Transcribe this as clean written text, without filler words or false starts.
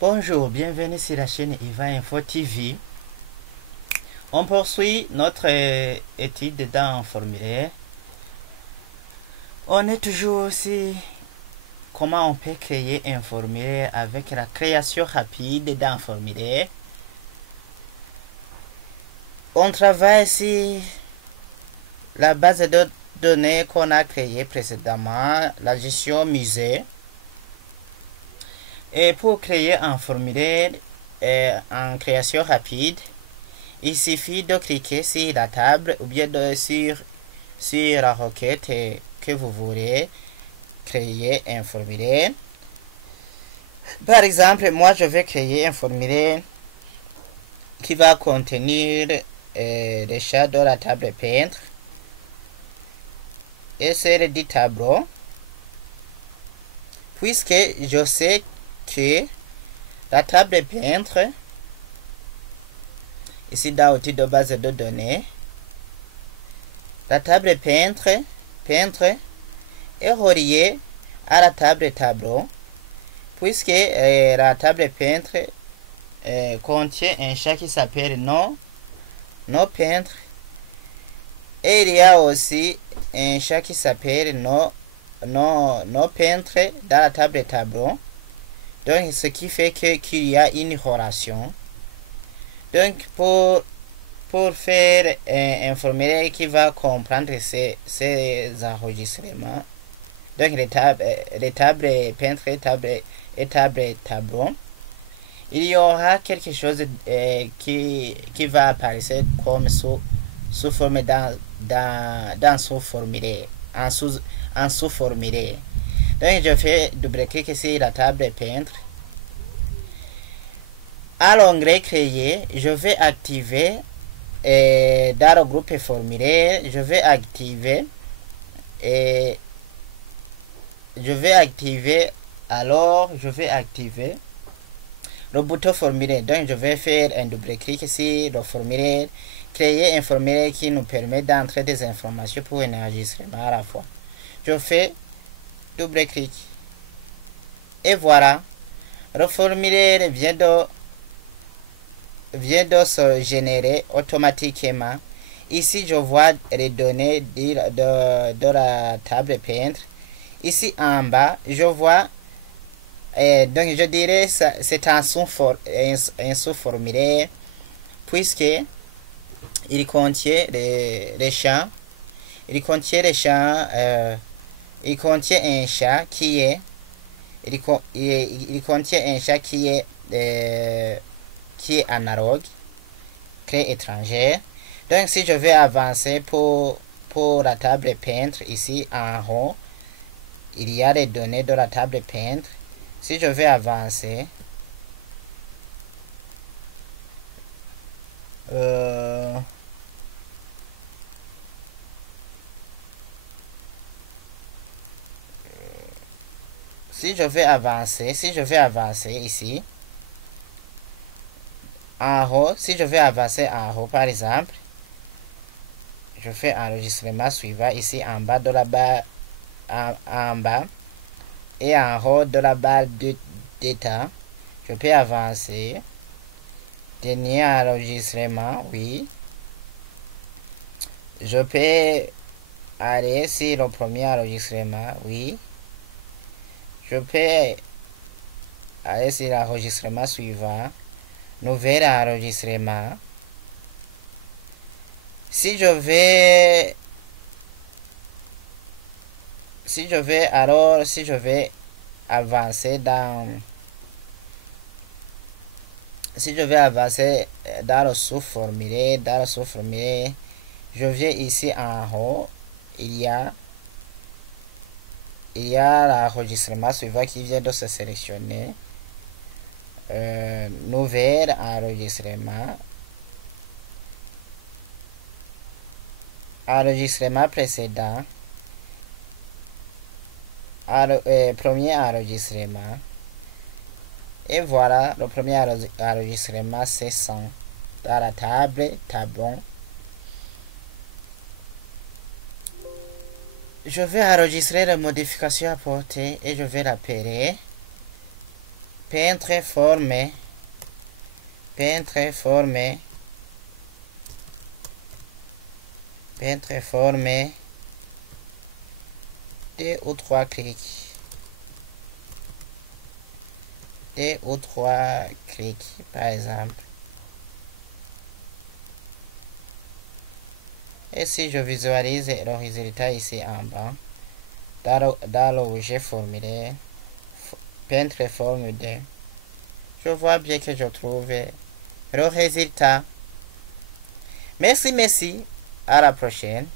Bonjour, bienvenue sur la chaîne Iva Info TV. On poursuit notre étude dans un formulaire. On est toujours aussi comment on peut créer un formulaire avec la création rapide d'un formulaire. On travaille sur la base de données qu'on a créée précédemment, la gestion musée. Et pour créer un formulaire en création rapide, il suffit de cliquer sur la table ou bien sur la requête que vous voulez créer un formulaire. Par exemple, moi je vais créer un formulaire qui va contenir les chats de la table peintre et c'est du tableau, puisque je sais que la table peintre, ici dans l'outil de base de données, la table peintre est reliée à la table tableau, puisque la table peintre contient un chat qui s'appelle no peintre, et il y a aussi un chat qui s'appelle no peintre dans la table tableau. Donc ce qui fait qu'il y a une relation. Donc pour faire un formulaire qui va comprendre ces enregistrements, donc les tables peintres et tables tableau, il y aura quelque chose qui va apparaître comme sous forme dans sous formulaire, en sous formulaire. Donc je fais double-clic sur la table peintre. À l'onglet créer, je vais activer dans le groupe formulaire, je vais activer le bouton formulaire. Donc je vais faire un double-clic sur le formulaire, créer un formulaire qui nous permet d'entrer des informations pour un enregistrement à la fois. Je fais double-clic et voilà, le formulaire vient de se générer automatiquement. Ici je vois les données de la table peintre. Ici en bas je vois donc je dirais c'est un sous-formulaire, puisque il contient les champs. Il contient un chat qui est analogue, clé étrangère. Donc si je vais avancer pour la table peintre, ici en haut il y a les données de la table peintre. Si je vais avancer, si je vais avancer ici en haut, si je vais avancer en haut par exemple, je fais enregistrement suivant ici en bas de la barre, en bas et en haut de la barre d'état, je peux avancer. Dernier enregistrement, oui. Je peux aller sur le premier enregistrement, oui. Je peux aller sur l'enregistrement suivant, nouvel enregistrement. Si je vais avancer dans le sous-formulaire, je viens ici en haut, il y a l'enregistrement suivant qui vient de se sélectionner. Nouvel enregistrement précédent, premier enregistrement, et voilà, le premier enregistrement c'est 100 dans la table tableau. Je vais enregistrer la modification apportée et je vais l'appeler peintre forme, peintre forme, peintre forme, 2 ou 3 clics, 2 ou 3 clics par exemple. Et si je visualise le résultat ici en bas, dans l'objet formulaire, peintre forme 2, je vois bien que je trouve le résultat. Merci, à la prochaine.